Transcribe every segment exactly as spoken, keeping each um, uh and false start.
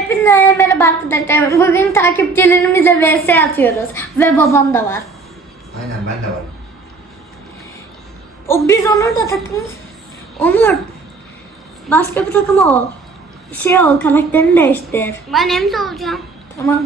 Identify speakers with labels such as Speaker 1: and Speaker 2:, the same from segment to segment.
Speaker 1: Hepinize merhaba arkadaşlar. Bugün takipçilerimizle V S atıyoruz. Ve babam da var.
Speaker 2: Aynen, ben de varım.
Speaker 1: O biz Onur da takımız. Onur. Başka bir takım ol. Şey ol, karakterini değiştir.
Speaker 3: Ben Emre olacağım.
Speaker 1: Tamam.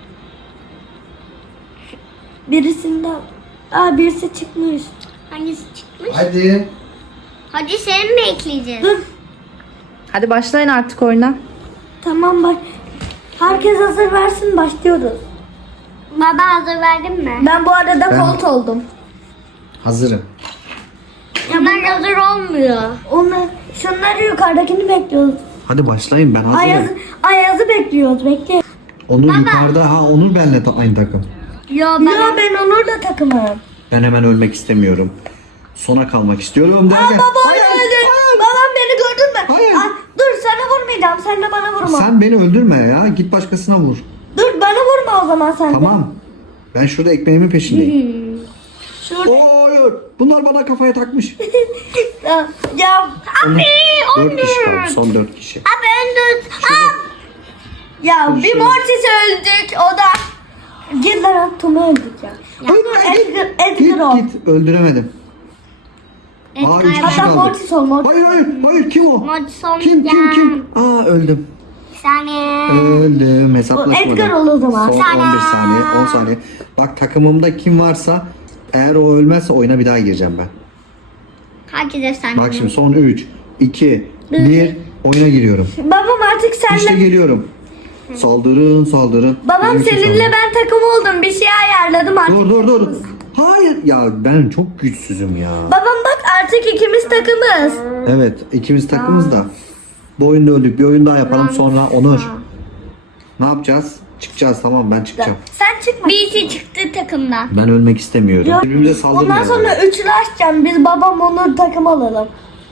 Speaker 1: Birisinde Aa birisi çıkmış.
Speaker 3: Hangisi çıkmış?
Speaker 2: Hadi.
Speaker 3: Hadi seni mi bekleyeceğiz?
Speaker 1: Dur.
Speaker 4: Hadi başlayın artık oyuna.
Speaker 1: Tamam bak. Herkes hazır versin, başlıyoruz.
Speaker 3: Baba hazır verdin mi?
Speaker 1: Ben bu arada
Speaker 2: Ben-
Speaker 1: Colt oldum.
Speaker 2: Hazırım.
Speaker 3: Bunlar hazır olmuyor.
Speaker 1: Onu şunları yukarıdakini bekliyoruz.
Speaker 2: Hadi başlayın, ben hazırım.
Speaker 1: Ayaz, Ayaz'ı bekliyoruz. Bekle.
Speaker 2: Onur yukarıda. Ha, Onur benimle ta- aynı takım.
Speaker 3: Yo
Speaker 1: Ya ben Onur'la takımım.
Speaker 2: Ben hemen ölmek istemiyorum. Sona kalmak istiyorum
Speaker 1: Aa
Speaker 2: derken.
Speaker 1: baba
Speaker 2: Hayır,
Speaker 1: öldü.
Speaker 2: hayır.
Speaker 1: Babam beni gördün mü?
Speaker 2: Hayır.
Speaker 1: Aa, dur sana vurmayacağım. Sen de bana vurma.
Speaker 2: Sen beni öldürme ya. Git başkasına vur.
Speaker 1: Dur bana vurma o zaman sen de.
Speaker 2: Tamam. Ben şurada ekmeğimin peşindeyim.
Speaker 1: Şurada.
Speaker 2: Hayır. Bunlar bana kafaya takmış.
Speaker 1: Ya, ya,
Speaker 2: Onur,
Speaker 3: on
Speaker 2: dört kişi kaldı. Son dört kişi.
Speaker 3: Abi ön dur.
Speaker 1: ya bir
Speaker 2: Şurada.
Speaker 1: Mortis öldük. O da. Git lan Tom'u öldük ya.
Speaker 2: Hayır,
Speaker 1: Edgar,
Speaker 2: Git
Speaker 1: Edgar ol.
Speaker 2: git. Öldüremedim. Aa, üç kişi
Speaker 1: Hatta
Speaker 2: kaldı.
Speaker 1: Mortis ol. Mortis.
Speaker 2: Hayır hayır hayır, kim o?
Speaker 3: Mortis olmayacağım.
Speaker 2: Kim kim kim? Aa, öldüm.
Speaker 3: Bir saniye.
Speaker 2: Öldüm, hesaplaşmadım.
Speaker 1: Edgar ol o zaman.
Speaker 2: Son on beş saniye, on saniye. Bak, takımımda kim varsa eğer o ölmezse oyuna bir daha gireceğim ben.
Speaker 3: Herkes efsane.
Speaker 2: Bak şimdi son üç, iki, bir, oyuna giriyorum.
Speaker 1: Babam artık senle.
Speaker 2: İşte geliyorum. Saldırın saldırın.
Speaker 1: Babam
Speaker 2: Benim için
Speaker 1: seninle
Speaker 2: saldırın.
Speaker 1: ben takım oldum. Bir şey ayarladım artık.
Speaker 2: Dur dur dur. Hayır ya, ben çok güçsüzüm ya.
Speaker 1: Babam bak artık ikimiz takımız.
Speaker 2: Evet, ikimiz takımız da. Bu oyunda öldük, bir oyun daha yapalım sonra Onur. Ne yapacağız? Çıkacağız, tamam, ben çıkacağım.
Speaker 1: Sen çıkma.
Speaker 3: Birisi çıktı takımdan.
Speaker 2: Ben ölmek istemiyorum.
Speaker 1: Ya,
Speaker 2: Birbirimize saldırmayalım.
Speaker 1: Ondan sonra üçlü açacağım. Biz babam Onur takım olalım.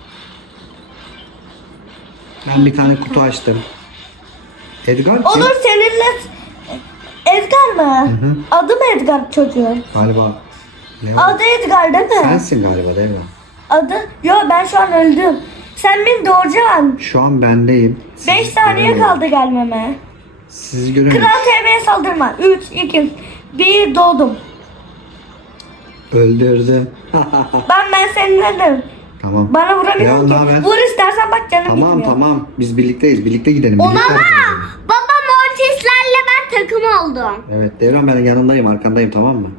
Speaker 2: Ben bir tane kutu açtım. Edgar kim?
Speaker 1: Onur seninle Edgar mı? Adı mı Edgar çocuğun?
Speaker 2: Galiba. Ne o?
Speaker 1: Adı Edgar değil mi?
Speaker 2: Sensin galiba, değil mi?
Speaker 1: Adı? Yo ben şu an öldüm. Sen beni doğuracaksın.
Speaker 2: Şu an bendeyim. Sizi
Speaker 1: beş saniye
Speaker 2: göremiyorum.
Speaker 1: kaldı gelmeme.
Speaker 2: Sizi göremiyorum.
Speaker 1: Kral T V'ye saldırma. üç, iki, bir doğdum.
Speaker 2: Öldürdüm.
Speaker 1: Ben ben seninledim.
Speaker 2: Tamam.
Speaker 1: Bana
Speaker 2: Ya,
Speaker 1: vuramıyorsun
Speaker 2: ne
Speaker 1: ki.
Speaker 2: haber?
Speaker 1: Vur istersen bak canım
Speaker 2: Tamam
Speaker 1: gitmiyor.
Speaker 2: tamam. Biz birlikteyiz. Birlikte gidelim. Birlikte hareket edelim.
Speaker 3: Baba Mortis'lerle ben takım oldum.
Speaker 2: Evet Devran, ben yanındayım, arkandayım, tamam mı?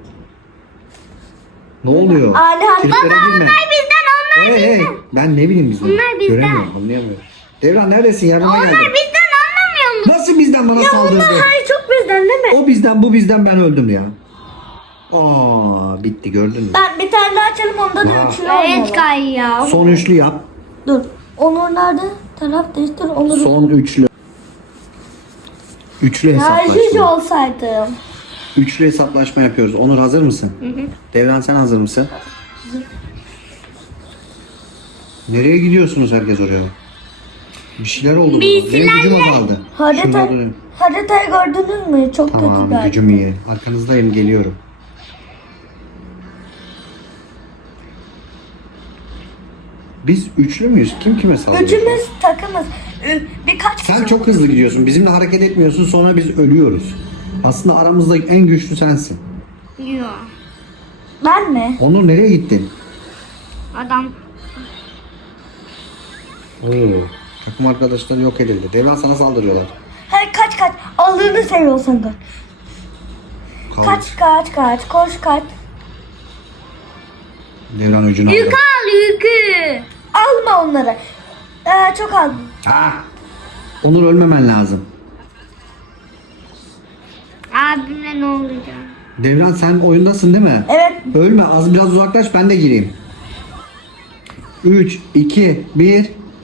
Speaker 2: Ne oluyor?
Speaker 1: Ali Hanım.
Speaker 2: Triplere girme.
Speaker 3: Bizden onlar
Speaker 2: Hey hey. Ben ne bileyim bizden.
Speaker 3: Bunlar bizden.
Speaker 2: Göremiyorum, anlayamıyorum. Devran neredesin? Yardıma
Speaker 3: onlar
Speaker 2: geldim.
Speaker 3: bizden anlamıyor musun?
Speaker 2: Nasıl bizden bana saldırdı?
Speaker 1: Bunlar hayır çok bizden değil mi?
Speaker 2: O bizden, bu bizden, ben öldüm ya. Aa, bitti, gördün mü?
Speaker 1: Ben bir tane daha açalım onda da
Speaker 2: Ya.
Speaker 1: üçlü oynayalım.
Speaker 3: Evet Kay ya.
Speaker 2: Son üçlü yap.
Speaker 1: Dur. Onur nerede? Taraf değiştir. Onur.
Speaker 2: Son üçlü. Üçlü
Speaker 1: Tercih
Speaker 2: hesaplaşma.
Speaker 1: olsaydım.
Speaker 2: Üçlü hesaplaşma yapıyoruz. Onur hazır mısın? Devran sen hazır mısın? Nereye gidiyorsunuz herkes oraya? Bir şeyler oldu burada. Benim gücüm azaldı.
Speaker 1: Harita,
Speaker 2: Şunları dönün.
Speaker 1: haritayı gördünüz mü? Çok kötü
Speaker 2: Tamam,
Speaker 1: geldi.
Speaker 2: gücüm iyi. Arkanızdayım, geliyorum. Biz üçlü müyüz? Kim kime saldırıyor?
Speaker 1: Üçümüz takımız. Ü- Birkaç
Speaker 2: Sen
Speaker 1: kişi-
Speaker 2: çok hızlı gidiyorsun. Bizimle hareket etmiyorsun, sonra biz ölüyoruz. Aslında aramızda en güçlü sensin.
Speaker 3: Yok.
Speaker 1: Ben mi?
Speaker 2: Onur nereye gittin?
Speaker 3: Adam.
Speaker 2: Oo. Takım arkadaşları yok edildi. Devran sana saldırıyorlar.
Speaker 1: Hayır kaç kaç. Allah'ını seviyorsan kaç.
Speaker 2: Kaldı.
Speaker 1: Kaç kaç kaç. Koş kaç.
Speaker 2: Devran öcünü aldı.
Speaker 3: Yük al yükü.
Speaker 1: Alma onları. Ee, çok al.
Speaker 2: Ha! Onur, ölmemen lazım.
Speaker 3: Abimle ne olacak?
Speaker 2: Devran sen oyundasın değil mi?
Speaker 1: Evet.
Speaker 2: Ölme, az biraz uzaklaş, ben de gireyim. üç, iki, bir.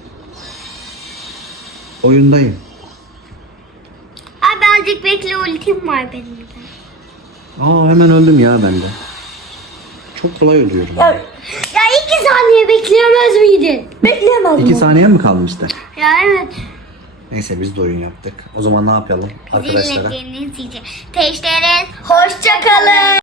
Speaker 2: Oyundayım.
Speaker 3: Abi azıcık bekle, ultim var benim de.
Speaker 2: Aa, hemen öldüm ya ben de. Çok kolay ölüyorum.
Speaker 1: Ya,
Speaker 3: Ya iki saniye bekleyemez miydin?
Speaker 1: bekleyemez
Speaker 2: İki
Speaker 1: mi?
Speaker 2: saniye mi kalmıştı?
Speaker 3: Ya evet.
Speaker 2: Neyse, biz de oyun yaptık. O zaman ne yapalım arkadaşlara?
Speaker 3: Dinlediğiniz için teşekkür ederim.
Speaker 1: Hoşça kalın.